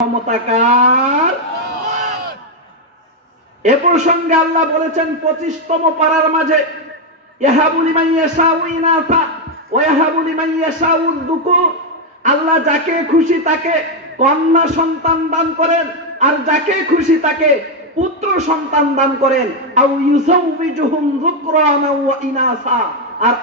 ক্ষমতাকার। এ প্রসঙ্গে আল্লাহ বলেছেন, পঁচিশতম পাড়ার মাঝে আল্লাহ যাকে খুশি তাকে কন্যা সন্তান দান করেন, আর যাকে খুশি তাকে পুত্র সন্তান দান করেন। আর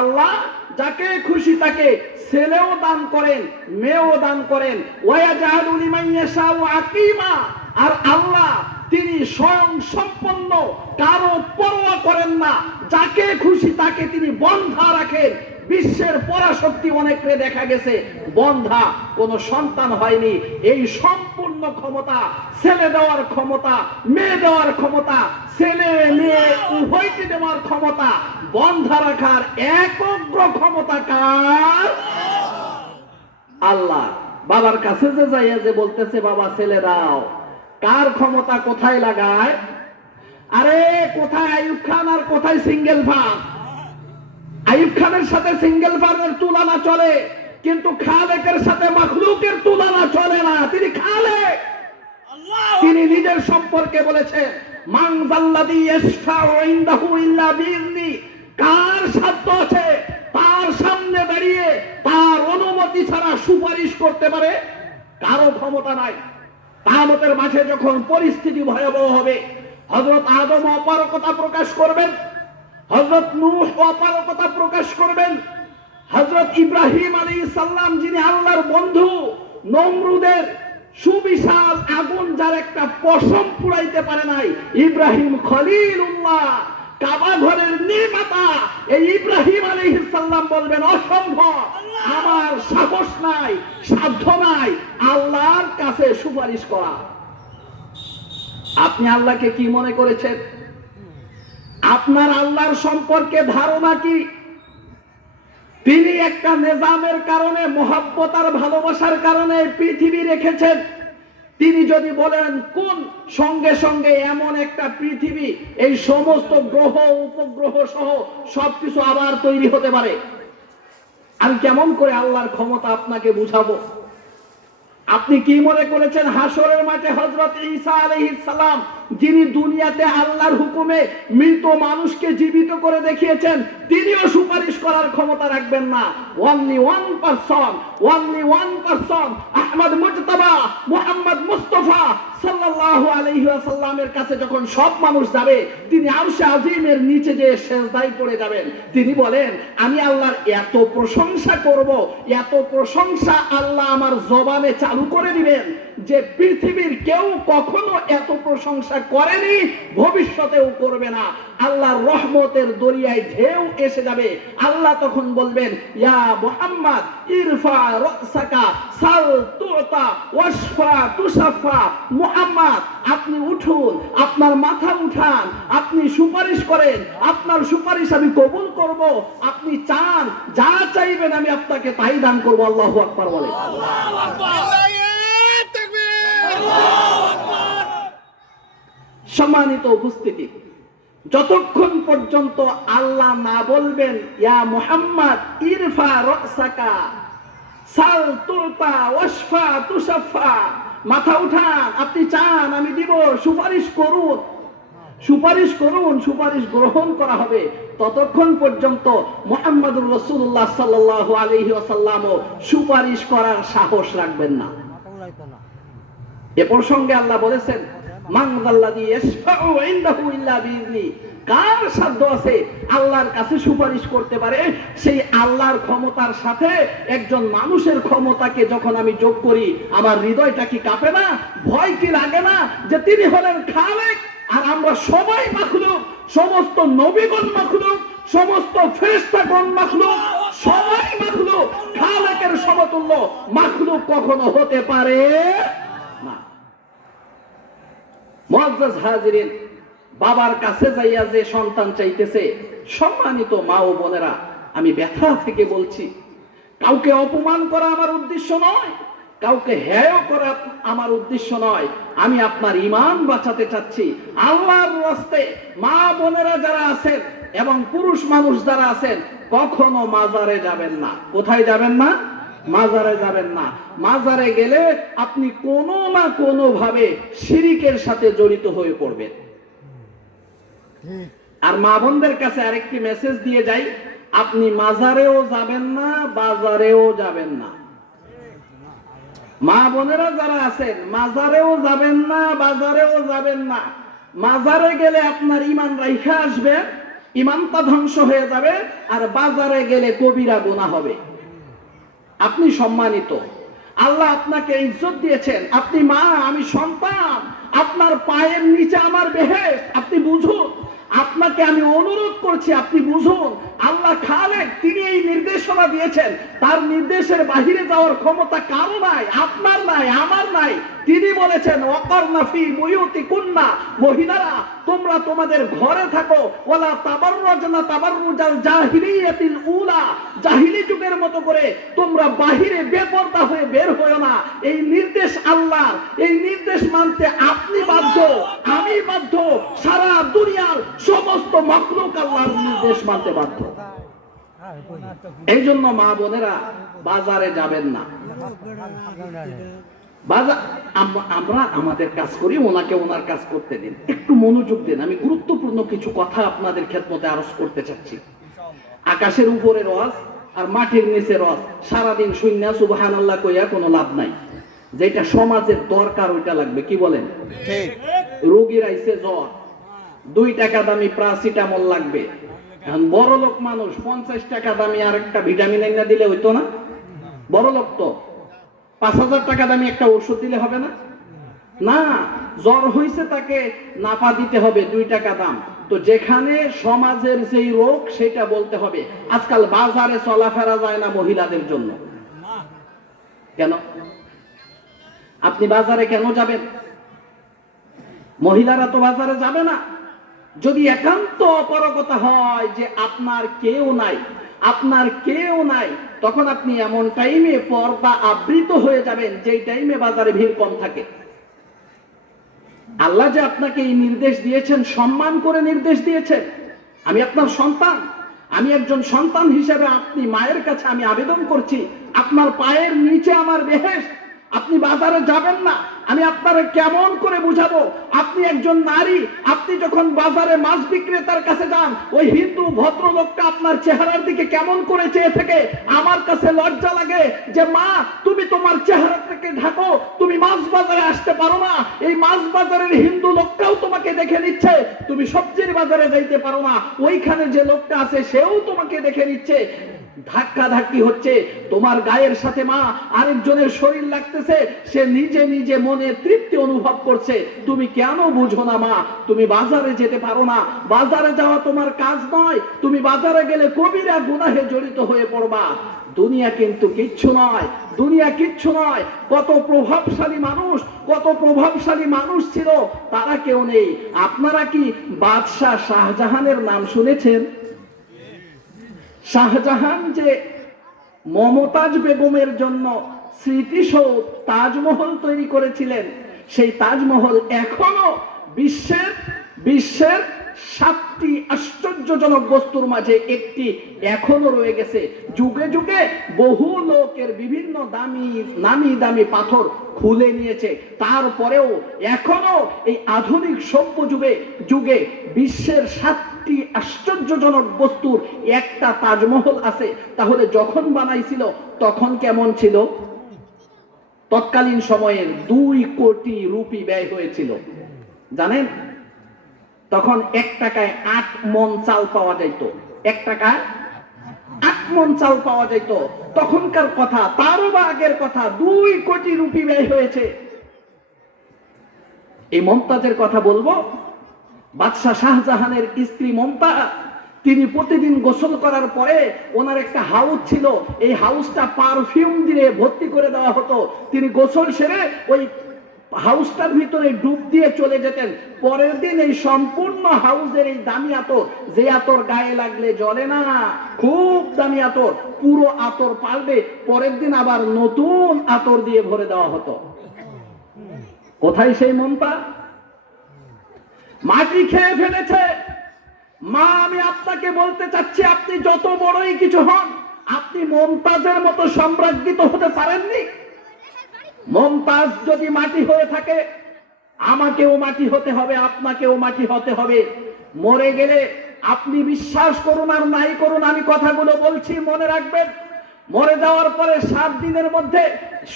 আল্লাহ যাকে খুশি তাকে ছেলেও দান করেন, মেয়েও দান করেন। ওয়াজাহাদু লিমান ইয়াশাউ আকিমা। আর আল্লাহ তিনি স্বয়ং সম্পন্ন, কারও পরোয়া করেন না। যাকে খুশি তাকে তিনি বন্ধা রাখেন। বিশ্বের পরাশক্তি অনেকরে দেখা গেছে। বন্ধা, কোন সন্তান হয়নি। এই সম্পূর্ণ ক্ষমতা, ছেলে দেওয়ার ক্ষমতা, মেয়ে দেওয়ার ক্ষমতা, ছেলে, মেয়ে, উভয়কে দেওয়ার ক্ষমতা, বন্ধা রাখার একগ্র ক্ষমতা কার? আল্লাহ। বাবার কাছে যে যাইয়া যে বলতেছে, বাবা, ছেলে দাও। কার ক্ষমতা কোথায় লাগায়? আরে, কোথায় আয়ুব খান আর কোথায় সিঙ্গেল ফান আইয়ুব খানের সাথে সিঙ্গেল ফানের তুলনা চলে কিন্তু খালেকের সাথে মখলুকের তুলনা চলে না। তিনি খালেক। তিনি নিজের সম্পর্কে বলেছেন মান ইয়াশফাউ ইনদাহু ইল্লা বিইذনি কার সাধ্য আছে তার সামনে দাঁড়িয়ে তার অনুমতি ছাড়া সুপারিশ করতে পারে? কারও ক্ষমতা নাই। তামতের মাঝে যখন পরিস্থিতি ভয়াবহ হবে হযরত আদম অপারকতা প্রকাশ করবেন হযরত নূহ অপারকতা প্রকাশ করবেন। হযরত ইব্রাহিম আলী সালাম, যিনি আল্লাহর বন্ধু, নমরুদের সুবিশাল আগুন যার একটা পশম পুরাইতে পারে নাই, ইব্রাহিম খলিলুল্লাহ, কাবা ঘরের নির্মাতা। এই ইব্রাহিম আলাইহিস সালাম বলবেন, অসম্ভব, আমার সাহস নাই, সাধ্য নাই, আল্লাহর কাছে সুপারিশ করা। আপনি আল্লাহকে কি মনে করেছেন? আপনার আল্লাহর সম্পর্কে ধারণা কি? তিনি একটা নিজামের কারণে, মহাব্বত আর ভালোবাসার কারণে পৃথিবী রেখেছেন। তিনি যদি বলেন, কোন সঙ্গে সঙ্গে এমন একটা পৃথিবী, এই সমস্ত গ্রহ, উপগ্রহ সহ সবকিছু আবার তৈরি হতে পারে? আমি কেমন করে আল্লাহর ক্ষমতা আপনাকে বুঝাবো? আপনি কি মনে করেছেন হাসরের মাঠে হজরত ঈসা আলাইহিস সালাম যিনি দুনিয়াতে আল্লাহর হুকুমে মৃত মানুষকে জীবিত করে দেখিয়েছেন, তিনিও সুপারিশ করার ক্ষমতা রাখবেন না। Only one person only one person Ahmad Mujtaba, Muhammad Mustafa সাল্লাল্লাহু আলাইহি ওয়াসাল্লামের কাছে যখন সব মানুষ যাবে, তিনি আরশে আজিমের নিচে যে সেজদায় পড়ে যাবেন। তিনি বলেন, আমি আল্লাহর এত প্রশংসা করব, এত প্রশংসা আল্লাহ আমার জবানে চালু করে দিবেন যে পৃথিবীর কেউ কখনো এত প্রশংসা করেনি ভবিষ্যতেও করবে না। আল্লাহর রহমতের দরিয়ায় ঢেউ এসে যাবে। আল্লাহ তখন বলবেন ইয়া মুহাম্মদ ইরফা রাসাকা সাল তুতা ওয়াশফা তুশাফা মুহাম্মদ আপনি উঠুন আপনার মাথা উঠান আপনি সুপারিশ করেন আপনার সুপারিশ আমি কবুল করব আপনি চান যা চাইবেন আমি আপনাকে তাই দান করব। আল্লাহু আকবার বলে। সম্মানিত উপস্থিতি যতক্ষণ পর্যন্ত আল্লাহ না বলবেন ইয়া মুহাম্মদ ইরফা রাসাকা সাল তুলতা ওয়াশফা তুশাফা মাথা উঠান আপনি চান আমি দিব সুপারিশ করুন। সুপারিশ করুন সুপারিশ গ্রহণ করা হবে। ততক্ষণ পর্যন্ত মোহাম্মদুর রসুল্লাহ সাল্লাহ আলহি আসাল্লামও সুপারিশ করার সাহস রাখবেন না। এ প্রসঙ্গে আল্লাহ বলেছেন কার সাধ্য আছে আল্লাহর কাছে সুপারিশ করতে পারে? সেই আল্লাহর ক্ষমতার সাথে একজন মানুষের ক্ষমতাকে যখন আমি যোগ করি, আমার হৃদয়টা কি কাঁপে না? ভয় কি লাগে না যে তিনি হলেন খালেক? আর আমরা সবাই মাখলুক, সমস্ত নবীগণ মাখলুক, সমস্ত ফেরেশতাগণ মাখলুক, সবাই মাখলুক। খালেকের সমতুল্য মাখলুক কখনো হতে পারে না। মুআজ্জাজ হাজিরিন বাবার কাছে যাইয়া যে সন্তান চাইতেছে, সম্মানিত মা ও বোনেরা, আমি ব্যথা থেকে বলছি, কাউকে অপমান করা আমার উদ্দেশ্য নয়, কাউকে হেয় করা আমার উদ্দেশ্য নয়। আমি আপনার ইমান বাঁচাতে চাচ্ছি। আল্লাহর রাস্তে মা বোনেরা যারা আছেন এবং পুরুষ মানুষ যারা আছেন, কখনো মাজারে যাবেন না। কোথায় যাবেন না মাজারে যাবেন না। মাজারে গেলে আপনি কোনো না কোনো ভাবে শিরিকের সাথে জড়িত হয়ে পড়বেন। আর মা বোনদের কাছে আরেকটি মেসেজ দিয়ে যাই, আপনি মাজারেও যাবেন না, বাজারেও যাবেন না। মা বোনেরা যারা আছেন, মাজারেও যাবেন না, বাজারেও যাবেন না। মাজারে গেলে আপনার ইমান রাইখা আসবে, ইমানটা ধ্বংস হয়ে যাবে, আর বাজারে গেলে কবিরা গোনা হবে। আপনি সম্মানিত। আল্লাহ আপনাকে ইজ্জত দিয়েছেন। আপনি মা, আমি সন্তান। আপনার পায়ের নিচে আমার বেহেস আপনি বুঝুন, আপনাকে আমি অনুরোধ করছি, আপনি বুঝুন, আল্লাহ খালেক, তিনি এই নির্দেশনা দিয়েছেন। তার নির্দেশের বাহিরে যাওয়ার ক্ষমতা কারও নাই, আপনার নাই, আমার নাই। তিনি বলেছেন অকর্ণাফি ময়ূতি কুন্না মহিলারা, তোমরা তোমাদের ঘরে থাকো। ওলা তাবাররাজ না তাবাররুজাল জাহিলিয়াতিল উলা। জাহিলি যুগের মতো করে তোমরা বাহিরে বেপরদা হয়ে বের হয়েও না। এই নির্দেশ আল্লাহ এই নির্দেশ মানতে আপনি বাধ্য। আমি বাধ্য। সারা দুনিয়ার সমস্ত মখলুক আল্লাহর নির্দেশ মানতে বাধ্য। এই জন্য মা বোনেরা, বাজারে যাবেন না। আমরা আমাদের কাজ করি ওনাকে ওনার কাজ করতে দিন। একটু মনোযোগ দিন। আমি গুরুত্বপূর্ণ কিছু কথা আপনাদের ক্ষেত্রে আরজ করতে চাচ্ছি। আকাশের উপরে রস আর মাটির নিচে রস। সারাদিন শূন্য সুবাহান আল্লাহ কইয়া কোনো লাভ নাই। যেটা সমাজের দরকার ওইটা লাগবে। কি বলেন? রোগীর আইসে জ্বর। দুই টাকা দামি প্রাসিটামল লাগবে। এখন বড় লোক মানুষ পঞ্চাশ টাকা দামি আর একটা ভিটামিন এনে দিলে হইতো না? বড় লোক তো। পাঁচ হাজার টাকা দামি একটা ওষুধ দিলে হবে না? না, জ্বর হইছে তাকে নাপা দিতে হবে দুই টাকা দাম। তো যেখানে সমাজের যেই রোগ, সেটা বলতে হবে। আজকাল বাজারে চলাফেরা যায় না মহিলাদের জন্য। কেন? আপনি বাজারে কেন যাবেন? মহিলারা তো বাজারে যাবে না। যদি একান্ত অপরকতা হয় যে আপনার কেউ নাই আপনার কেউ নাই, তখন আপনি এমন টাইমে পর্দা আবৃত হয়ে যাবেন, যেই টাইমে বাজারে ভিড় কম থাকে। আল্লাহ যে আপনাকে এই নির্দেশ দিয়েছেন, সম্মান করে নির্দেশ দিয়েছেন। আমি আপনার সন্তান, আমি একজন সন্তান হিসেবে আপনি মায়ের কাছে আমি আবেদন করছি, আপনার পায়ের নিচে আমার বেহেস আপনি বাজারে যাবেন না, আমি আপনারে কেমন করে বুঝাবো? আপনি একজন নারী, আপনি যখন বাজারে মাছ বিক্রেতার কাছে যান, ওই হিন্দু ভদ্রলোকটা আপনার চেহারার দিকে কেমন করে চেয়ে থাকে? আমার কাছে লজ্জা লাগে যে, মা, তুমি তোমার চেহারা থেকে ঢাকো, তুমি মাছ বাজারে আসতে পারো না। এই মাছ বাজারের হিন্দু লোকটাও তোমাকে দেখে নিচ্ছে। তুমি সবজির বাজারে যাইতে পারো না। ওইখানে যে লোকটা আছে, সেও তোমাকে দেখে নিচ্ছে। ধাক্কা ধাক্কি হচ্ছে। তোমার গায়ের সাথে মা আরেকজনের শরীর লাগতেছে, সে নিজে নিজে মনে তৃপ্তি অনুভব করছে। তুমি কেন বুঝো না মা? তুমি বাজারে যেতে পারো না। বাজারে যাওয়া তোমার কাজ নয়। তুমি বাজারে গেলে কবিরা গুনাহে জড়িত হয়ে পড়বা। দুনিয়া কিন্তু কিচ্ছু নয়। দুনিয়া কিচ্ছু নয়। কত প্রভাবশালী মানুষ, কত প্রভাবশালী মানুষ ছিল, তারা কেউ নেই। আপনারা কি বাদশাহ শাহজাহানের নাম শুনেছেন? শাহজাহান যে মমতাজ বেগমের জন্য স্মৃতিসৌধ তাজমহল তৈরি করেছিলেন সেই তাজমহল এখনও বিশ্বের বিশ্বের সাতটি আশ্চর্যজনক বস্তুর মাঝে একটি এখনও রয়ে গেছে। যুগে যুগে বহু লোকের বিভিন্ন দামি, নামি দামি পাথর খুলে নিয়েছে। তারপরেও এখনও এই আধুনিক সভ্য যুগে যুগে বিশ্বের সাতটি আশ্চর্যজনক বস্তুর একটা তাজমহল আছে। তাহলে যখন বানাইছিল, তখন কেমন ছিল? তৎকালীন সময়ে দুই কোটি রুপি ব্যয় হয়েছিল। জানেন? তখন এক টাকায় আট মন চাল পাওয়া যাইত। এক টাকায় আট মন চাল পাওয়া যাইত। তখনকার কথা তারও বা আগের কথা, দুই কোটি রুপি ব্যয় হয়েছে। এই মমতাজের কথা বলব। বাদশাহ শাহজাহানের স্ত্রী মমতা, তিনি প্রতিদিন গোসল করার পরে ওনার একটা হাউস ছিল। এই হাউসটা পারফিউম দিয়ে ভর্তি করে দেওয়া হতো। তিনি গোসল সেরে ওই হাউসটার ভিতরে ডুব দিয়ে চলে যেতেন। পরের দিন এই সম্পূর্ণ হাউসের এই দামি আতর, যে আতর গায়ে লাগলে জ্বলে না, খুব দামি আতর, পুরো আতর পাল্টে পরের দিন আবার নতুন আতর দিয়ে ভরে দেওয়া হতো। কোথায় সেই মমতা মাটি খেয়ে ফেলেছে। মা, আমি আপনাকে বলতে চাচ্ছি, আপনি যত বড়ই কিছু হন, আপনি মমতাজের মতো সম্রাজ্ঞিত হতে পারেননি? মমতাজ যদি মাটি হয়ে থাকে, আমাকেও মাটি হতে হবে, আপনাকেও মাটি হতে হবে। মরে গেলে আপনি বিশ্বাস করুন আর নাই করুন, আমি কথাগুলো বলছি, মনে রাখবেন। মরে যাওয়ার পরে সাত দিনের মধ্যে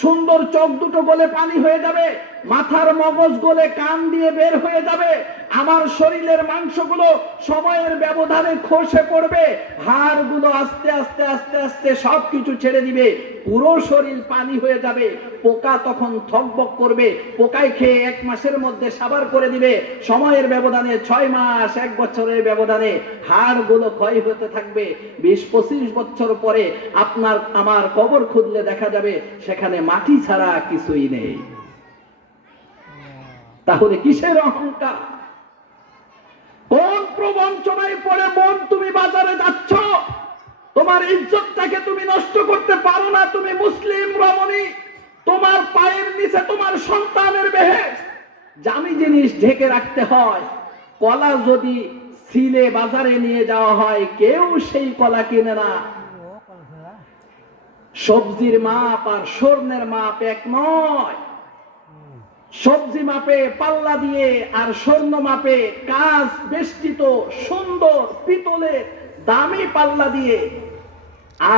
সুন্দর চোখ দুটো গলে পানি হয়ে যাবে, মাথার মগজ গলে কান দিয়ে বের হয়ে যাবে, আমার শরীরের মাংসগুলো সময়ের ব্যবধানে খসে পড়বে, হাড়গুলো আস্তে আস্তে আস্তে আস্তে সবকিছু ছেড়ে দিবে, পুরো শরীর পানি হয়ে যাবে, পোকা তখন থকবক করবে পোকায় খেয়ে এক মাসের মধ্যে সাবার করে দিবে, সময়ের ব্যবধানে ছয় মাস, এক বছরের ব্যবধানে হাড়গুলো ক্ষয় হতে থাকবে, বিশ পঁচিশ বছর পরে আপনার, আমার কবর খুঁজলে দেখা যাবে, সেখানে মাটি ছাড়া কিছুই নেই। তাহলে কিসের অহংকার? কোন প্রবঞ্চনায় পড়ে মন তুমি বাজারে যাচ্ছ? তোমার ইজ্জতটাকে তুমি নষ্ট করতে পারো না, তুমি মুসলিম রমণী। তোমার পায়ের নিচে তোমার সন্তানের বেহেস জামি জিনিস ঢেকে রাখতে হয়। কলা যদি সিলে বাজারে নিয়ে যাওয়া হয়, কেউ সেই কলা কিনে না। সবজির মাপ আর স্বর্ণের মাপ এক নয়। সবজি মাপে পাল্লা দিয়ে আর স্বর্ণ মাপে কাজ বেষ্টিত, সুন্দর, পিতলের দামি পাল্লা দিয়ে।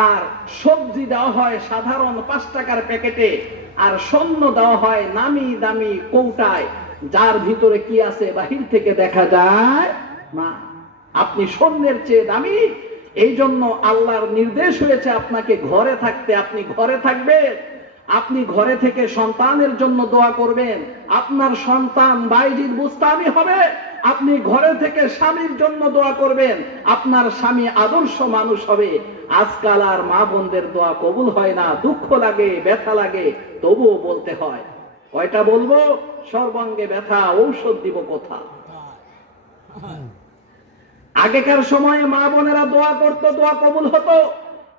আর সবজি দেওয়া হয় সাধারণ পাঁচ টাকার প্যাকেটে, আর স্বর্ণ দেওয়া হয় নামি দামি কৌটায়। যার ভিতরে কি আছে বাহির থেকে দেখা যায় না আপনি স্বর্ণের চেয়ে দামি এই জন্য আল্লাহর নির্দেশ হয়েছে আপনাকে ঘরে থাকতে। আপনি ঘরে থাকবেন, আপনি ঘরে থেকে সন্তানের জন্য দোয়া করবেন। আপনার সন্তান বাইজিদ বুস্তামি হবে, আপনি ঘরে থেকে স্বামীর জন্য দোয়া করবেন। আপনার স্বামী আদর্শ মানুষ হবে। আজকাল আর মা বোনদের দোয়া কবুল হয় না, দুঃখ লাগে, ব্যথা লাগে, তবুও বলতে হয়, কয়টা বলব? সর্বাঙ্গে ব্যথা, ঔষধ দিব কোথা? আগেকার সময়ে মা বোনেরা দোয়া করতো, দোয়া কবুল হতো।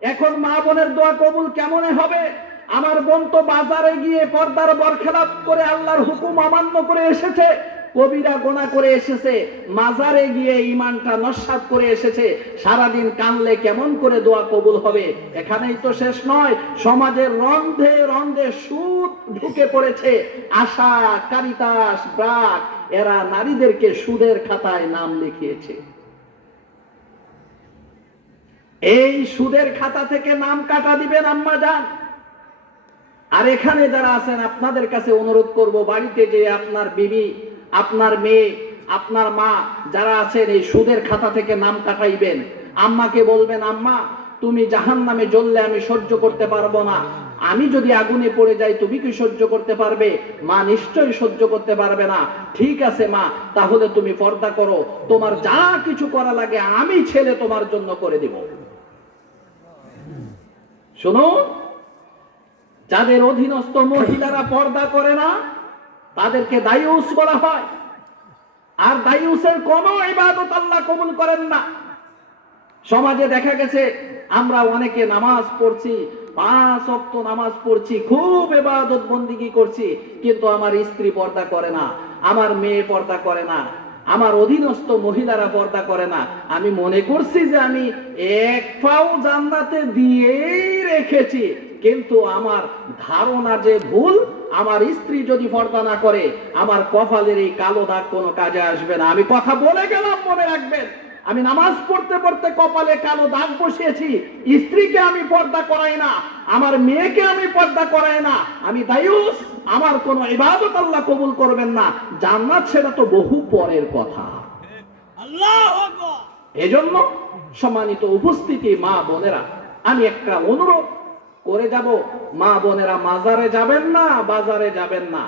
এখন মা বোনের দোয়া কবুল কেমনে হবে? আমার বোন তো বাজারে গিয়ে পর্দার বরখেলাপ করে আল্লাহর হুকুম অমান্য করে এসেছে। কবিরা গোনা করে এসেছে। মাজারে গিয়ে ইমানটা নস্বাত করে এসেছে। সারাদিন কানলে কেমন করে দোয়া কবুল হবে? এখানেই তো শেষ নয়। সমাজের রন্ধে রন্ধে সুদ ঢুকে পড়েছে। আশা কারিতাস ব্রাক, এরা নারীদেরকে সুদের খাতায় নাম লিখিয়েছে। এই সুদের খাতা থেকে নাম কাটা দিবেন আম্মা যান। আর এখানে যারা আছেন, আপনাদের কাছে অনুরোধ করব, বাড়িতে যে আপনার বিবি, আপনার মেয়ে, আপনার মা, যারা আছেন, এই সুদের খাতা থেকে নাম কাটাইবেন। আম্মাকে বলবেন, আম্মা, তুমি জাহান নামে জ্বললে আমি সহ্য করতে পারব না। আমি যদি আগুনে পড়ে যাই, তুমি কি সহ্য করতে পারবে? মা নিশ্চয়ই সহ্য করতে পারবে না। ঠিক আছে, মা, তাহলে তুমি পর্দা করো। তোমার যা কিছু করা লাগে, আমি ছেলে তোমার জন্য করে দিব। শোনো, যাদের অধীনস্থ মহিলারা পর্দা করে না, তাদেরকে দায়ুস বলা হয়। আর দায়ুসের কোন ইবাদত আল্লাহ কবুল করেন না। সমাজে দেখা গেছে, আমরা অনেকে নামাজ পড়ছি, পাঁচ অক্ত নামাজ পড়ছি, খুব এবাদত বন্দিগি করছি, কিন্তু আমার স্ত্রী পর্দা করে না, আমার মেয়ে পর্দা করে না। আমার অধীনস্থ মহিলারা পর্দা করে না। আমি মনে করছি যে আমি এক পাও জান্নাতে দিয়েই রেখেছি। কিন্তু আমার ধারণা যে ভুল, আমার স্ত্রী যদি পর্দা না করে, আমার কপালের এই কালো দাগ কোনো কাজে আসবে না। আমি কথা বলে গেলাম, মনে রাখবেন। আমি নামাজ পড়তে পড়তে কপালে কালো দাগ বসিয়েছি। স্ত্রীকে আমি পর্দা করাই না আমার মেয়েকে আমি পর্দা করাই না। আমি দায়ুস আমার কোন ইবাদত আল্লাহ কবুল করবেন না। জান্নাত সেটা তো বহু পরের কথা। এজন্য সম্মানিত উপস্থিতি মা বোনেরা আমি একটা অনুরোধ করে যাব। মা বোনেরা মাজারে যাবেন না বাজারে যাবেন না।